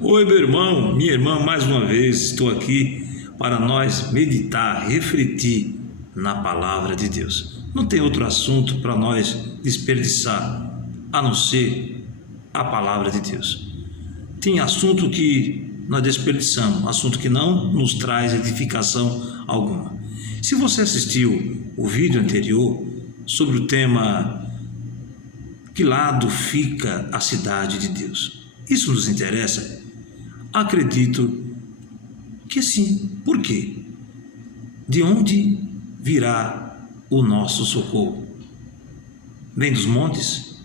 Oi, meu irmão, minha irmã, mais uma vez estou aqui para nós meditar, refletir na palavra de Deus. Não tem outro assunto para nós desperdiçar a não ser a palavra de Deus. Tem assunto que nós desperdiçamos, assunto que não nos traz edificação alguma. Se você assistiu o vídeo anterior sobre o tema que lado fica a cidade de Deus, isso nos interessa? Acredito que sim. Por quê? De onde virá o nosso socorro? Vem dos montes?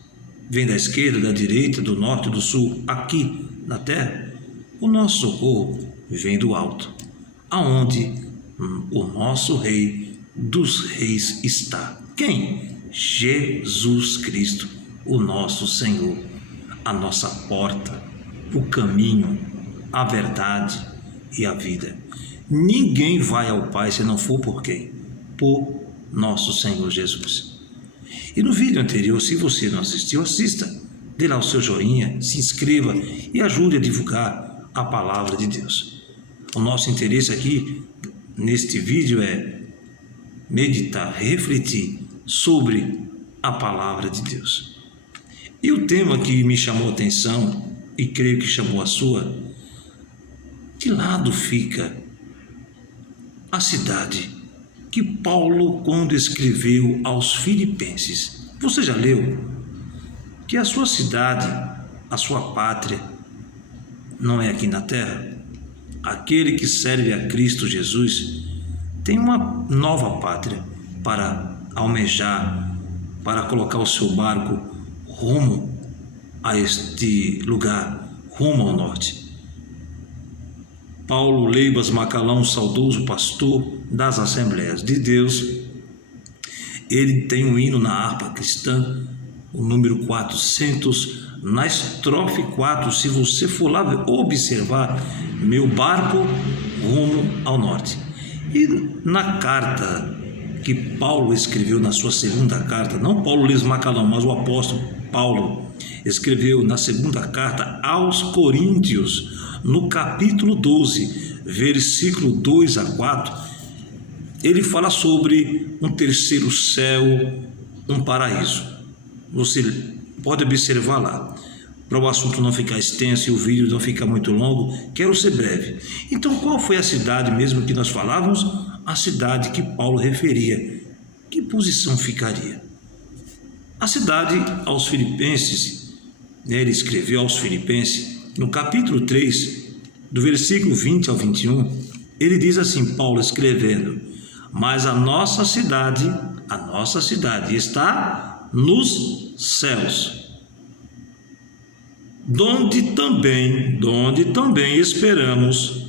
Vem da esquerda, da direita, do norte, do sul, aqui na terra? O nosso socorro vem do alto, aonde o nosso Rei dos Reis está. Quem? Jesus Cristo, o nosso Senhor, a nossa porta, o caminho, a verdade e a vida. Ninguém vai ao Pai se não for por quem? Por nosso Senhor Jesus. E no vídeo anterior, se você não assistiu, assista, dê lá o seu joinha, se inscreva e ajude a divulgar a palavra de Deus. O nosso interesse aqui neste vídeo é meditar, refletir sobre a palavra de Deus. E o tema que me chamou a atenção, e creio que chamou a sua: que lado fica a cidade que Paulo, quando escreveu aos Filipenses? Você já leu que a sua cidade, a sua pátria, não é aqui na terra? Aquele que serve a Cristo Jesus tem uma nova pátria para almejar, para colocar o seu barco rumo a este lugar, rumo ao norte. Paulo Leibas Macalão, saudoso pastor das Assembleias de Deus, ele tem um hino na harpa cristã, o número 400, na estrofe 4, se você for lá observar, meu barco rumo ao norte. E na carta que Paulo escreveu, na sua segunda carta, não Paulo Leibas Macalão, mas o apóstolo Paulo escreveu na segunda carta aos Coríntios, no capítulo 12, versículo 2 a 4, ele fala sobre um terceiro céu, um paraíso. Você pode observar lá. Para o assunto não ficar extenso e o vídeo não ficar muito longo, quero ser breve. Então, qual foi a cidade mesmo que nós falávamos? A cidade que Paulo referia. Que posição ficaria? A cidade aos Filipenses, ele escreveu aos Filipenses, no capítulo 3, do versículo 20 ao 21, ele diz assim, Paulo escrevendo: mas a nossa cidade está nos céus, donde também esperamos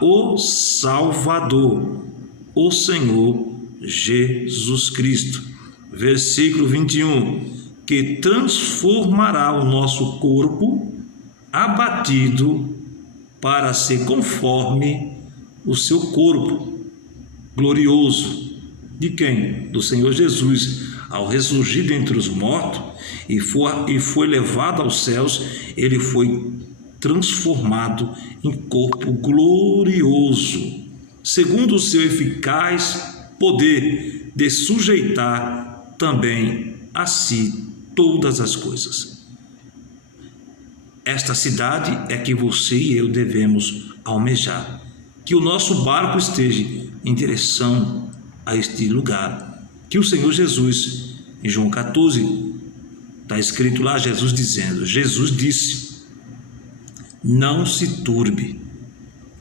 o Salvador, o Senhor Jesus Cristo. Versículo 21, que transformará o nosso corpo abatido para ser conforme o seu corpo glorioso. De quem? Do Senhor Jesus. Ao ressurgir dentre os mortos e foi levado aos céus, ele foi transformado em corpo glorioso, segundo o seu eficaz poder de sujeitar também a si todas as coisas. Esta cidade é que você e eu devemos almejar, que o nosso barco esteja em direção a este lugar, que o Senhor Jesus, em João 14, está escrito lá, Jesus disse, não se turbe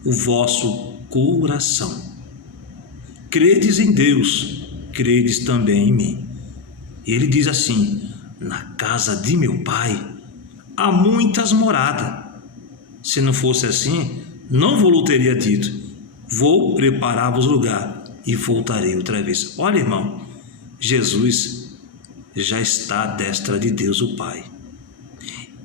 o vosso coração, credes em Deus, credes também em mim. Ele diz assim, na casa de meu Pai há muitas moradas. Se não fosse assim, não vos teria dito, vou preparar-vos lugar e voltarei outra vez. Olha, irmão, Jesus já está à destra de Deus o Pai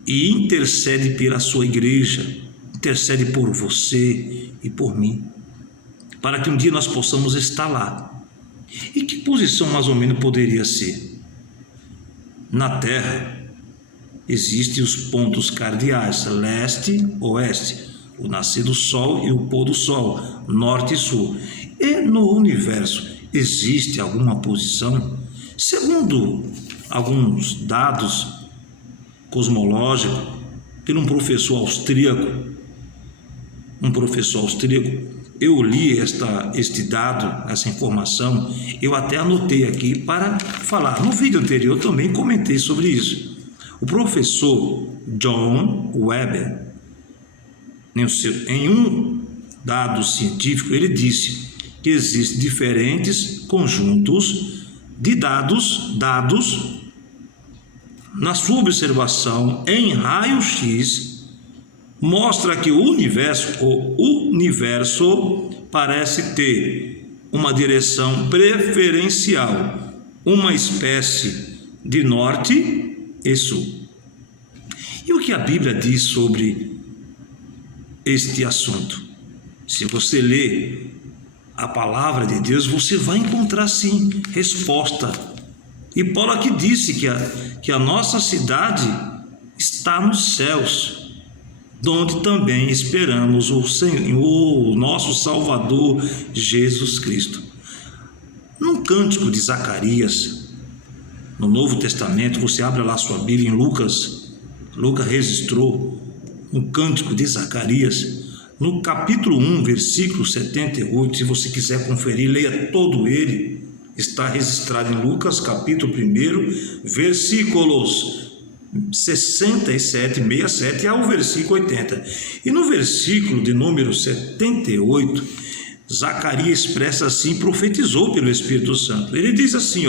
e intercede pela sua igreja, intercede por você e por mim, para que um dia nós possamos estar lá. E que posição mais ou menos poderia ser? Na terra, existem os pontos cardeais, leste, oeste, o nascer do sol e o pôr do sol, norte e sul. E no universo existe alguma posição? Segundo alguns dados cosmológicos, por um professor austríaco, eu li este dado, essa informação, eu até anotei aqui para falar. No vídeo anterior também comentei sobre isso. O professor John Weber, em um dado científico, ele disse que existem diferentes conjuntos de dados na sua observação em raio-x, mostra que o universo parece ter uma direção preferencial, uma espécie de norte e sul. E o que a Bíblia diz sobre este assunto? Se você ler a palavra de Deus, você vai encontrar sim resposta. E Paulo aqui disse que a nossa cidade está nos céus, donde também esperamos o Senhor, o nosso Salvador Jesus Cristo. Num cântico de Zacarias, no Novo Testamento, você abre lá sua Bíblia em Lucas registrou um cântico de Zacarias, no capítulo 1, versículo 78, se você quiser conferir, leia todo ele, está registrado em Lucas, capítulo 1, versículos 67 ao versículo 80. E no versículo de número 78, Zacarias expressa assim, profetizou pelo Espírito Santo. Ele diz assim,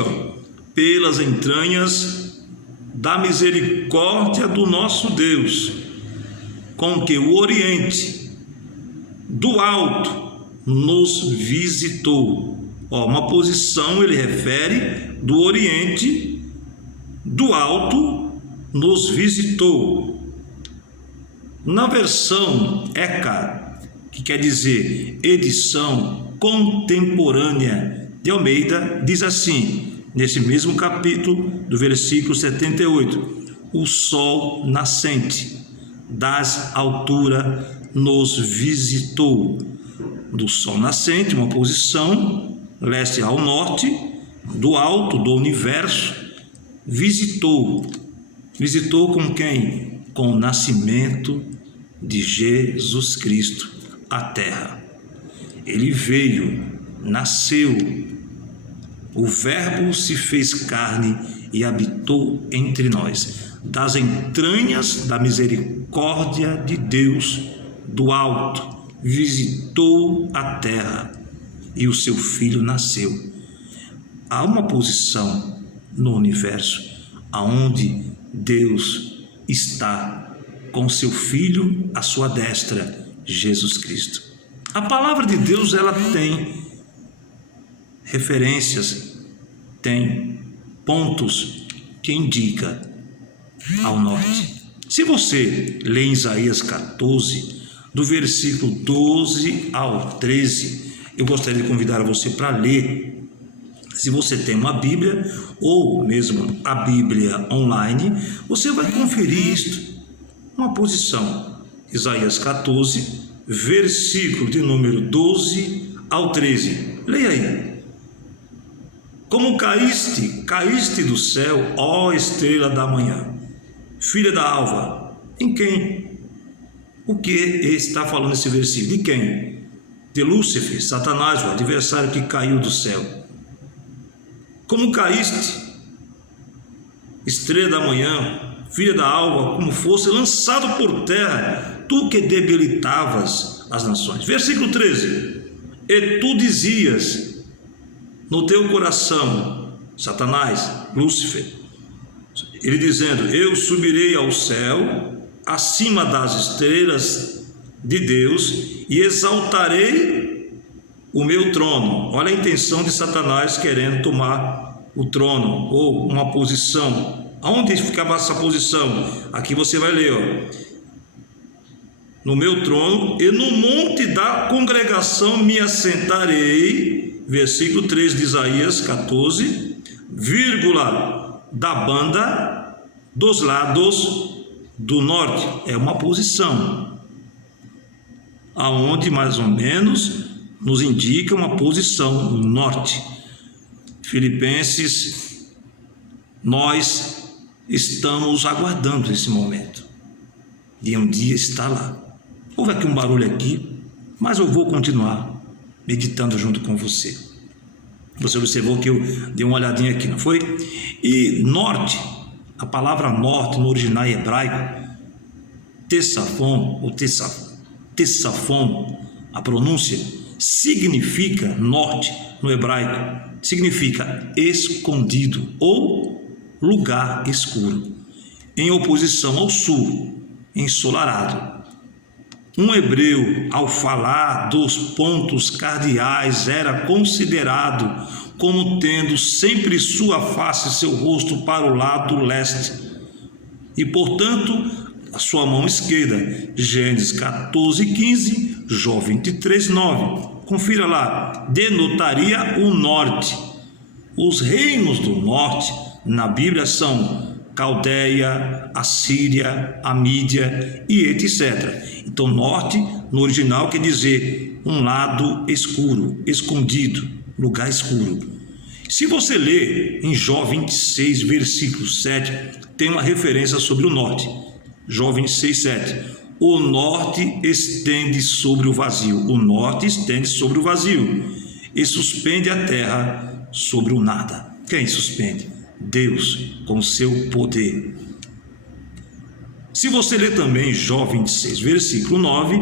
pelas entranhas da misericórdia do nosso Deus, com que o Oriente do alto nos visitou. Uma posição, ele refere, do Oriente do alto nos visitou. Na versão ECA, que quer dizer edição contemporânea de Almeida, diz assim, nesse mesmo capítulo do versículo 78, o sol nascente das alturas nos visitou. Do sol nascente, uma posição, leste ao norte, do alto do universo, visitou com quem? Com o nascimento de Jesus Cristo à terra. Ele veio, nasceu, o Verbo se fez carne e habitou entre nós, das entranhas da misericórdia de Deus do alto, visitou a terra e o seu Filho nasceu. Há uma posição no universo aonde Deus está com seu Filho à sua destra, Jesus Cristo. A palavra de Deus, ela tem referências, tem pontos que indica ao norte. Se você lê em Isaías 14, do versículo 12 ao 13, eu gostaria de convidar você para ler. Se você tem uma Bíblia ou mesmo a Bíblia online, você vai conferir isto. Uma posição, Isaías 14, versículo de número 12 ao 13. Leia aí. Como caíste do céu, ó estrela da manhã, filha da alva. Em quem? O que está falando esse versículo? De quem? De Lúcifer, Satanás, o adversário que caiu do céu. Como caíste, estrela da manhã, filha da alva, como fosse lançado por terra, tu que debilitavas as nações. Versículo 13. E tu dizias no teu coração, Satanás, Lúcifer, ele dizendo, eu subirei ao céu, acima das estrelas de Deus, e exaltarei o meu trono. Olha a intenção de Satanás querendo tomar o trono, ou uma posição. Aonde ficava essa posição? Aqui você vai ler, no meu trono, e no monte da congregação me assentarei. Versículo 3 de Isaías 14, vírgula, da banda dos lados do norte é uma posição, aonde mais ou menos nos indica uma posição no norte. Filipenses, nós estamos aguardando esse momento de um dia estar lá. Houve aqui um barulho aqui, mas eu vou continuar meditando junto com você. Você observou que eu dei uma olhadinha aqui, não foi? E norte, a palavra norte no original hebraico, tessafon ou tessafon, a pronúncia significa norte no hebraico, significa escondido ou lugar escuro, em oposição ao sul, ensolarado. Um hebreu, ao falar dos pontos cardeais, era considerado como tendo sempre sua face e seu rosto para o lado leste, e, portanto, a sua mão esquerda. Gênesis 14:15, Jó 23:9. Confira lá, denotaria o norte. Os reinos do norte na Bíblia são Caldeia, Assíria, a Mídia e etc. Então, norte, no original, quer dizer um lado escuro, escondido, lugar escuro. Se você ler em Jó 26, versículo 7, tem uma referência sobre o norte. Jó 26, 7. O norte estende sobre o vazio. O norte estende sobre o vazio e suspende a terra sobre o nada. Quem suspende? Deus, com seu poder. Se você ler também Jó 26, versículo 9,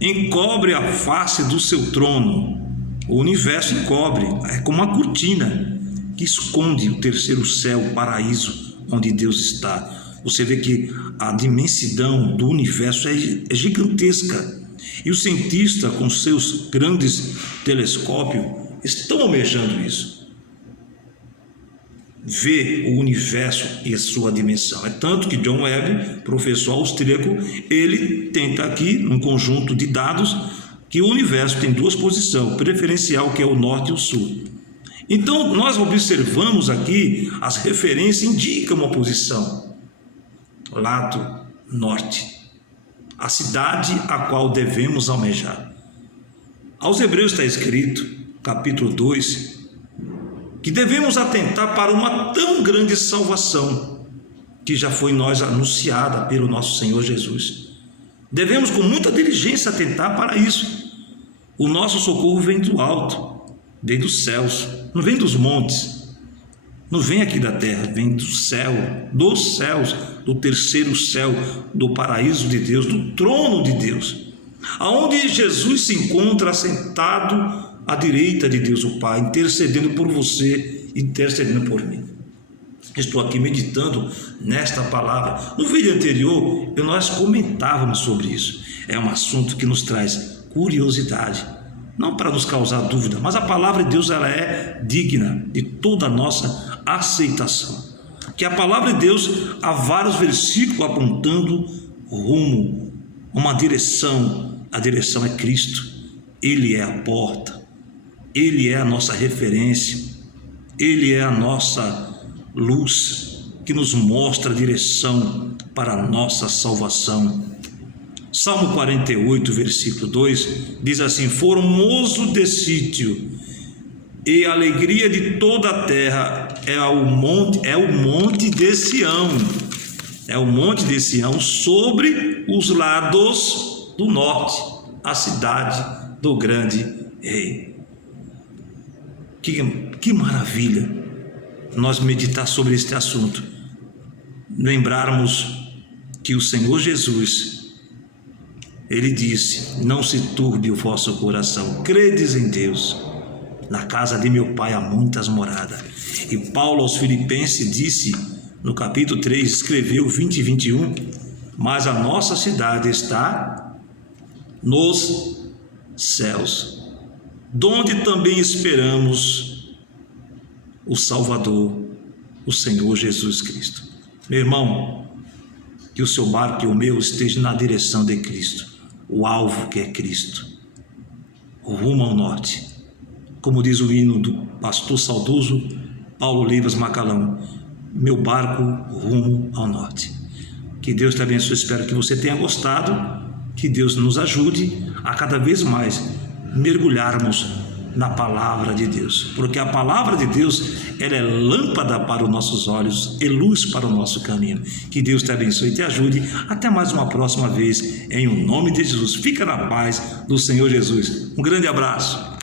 encobre a face do seu trono. O universo encobre, é como uma cortina que esconde o terceiro céu, o paraíso, onde Deus está. Você vê que a imensidão do universo é gigantesca. E os cientistas, com seus grandes telescópios, estão almejando isso. Ver o universo e a sua dimensão. É tanto que John Webb, professor austríaco, ele tenta aqui, num conjunto de dados, que o universo tem duas posições, preferencial, que é o norte e o sul. Então, nós observamos aqui, as referências indicam uma posição, lado norte, a cidade a qual devemos almejar. Aos Hebreus está escrito, capítulo 2, que devemos atentar para uma tão grande salvação que já foi nós anunciada pelo nosso Senhor Jesus. Devemos com muita diligência atentar para isso. O nosso socorro vem do alto, vem dos céus, não vem dos montes, não vem aqui da terra, vem do céu, dos céus, do terceiro céu, do paraíso de Deus, do trono de Deus, aonde Jesus se encontra assentado à direita de Deus o Pai, intercedendo por você, intercedendo por mim. Estou aqui meditando nesta palavra. No vídeo anterior, nós comentávamos sobre isso. É um assunto que nos traz curiosidade, não para nos causar dúvida, mas a palavra de Deus, ela é digna de toda a nossa aceitação. Que a palavra de Deus, há vários versículos apontando rumo, uma direção. A direção é Cristo. Ele é a porta. Ele é a nossa referência, Ele é a nossa luz que nos mostra a direção para a nossa salvação. Salmo 48, versículo 2, diz assim: formoso de sítio e a alegria de toda a terra é o monte de Sião, é o monte de Sião sobre os lados do norte, a cidade do grande rei. Que maravilha nós meditar sobre este assunto, lembrarmos que o Senhor Jesus, Ele disse: não se turbe o vosso coração, credes em Deus, na casa de meu Pai há muitas moradas. E Paulo aos Filipenses disse, no capítulo 3, escreveu 20 e 21, mas a nossa cidade está nos céus, donde também esperamos o Salvador, o Senhor Jesus Cristo. Meu irmão, que o seu barco e o meu esteja na direção de Cristo, o alvo que é Cristo, o rumo ao norte. Como diz o hino do pastor saudoso Paulo Leivas Macalão: meu barco rumo ao norte. Que Deus te abençoe, espero que você tenha gostado, que Deus nos ajude a cada vez mais mergulharmos na palavra de Deus, porque a palavra de Deus, ela é lâmpada para os nossos olhos e luz para o nosso caminho. Que Deus te abençoe e te ajude. Até mais uma próxima vez, em o nome de Jesus. Fica na paz do Senhor Jesus. Um grande abraço.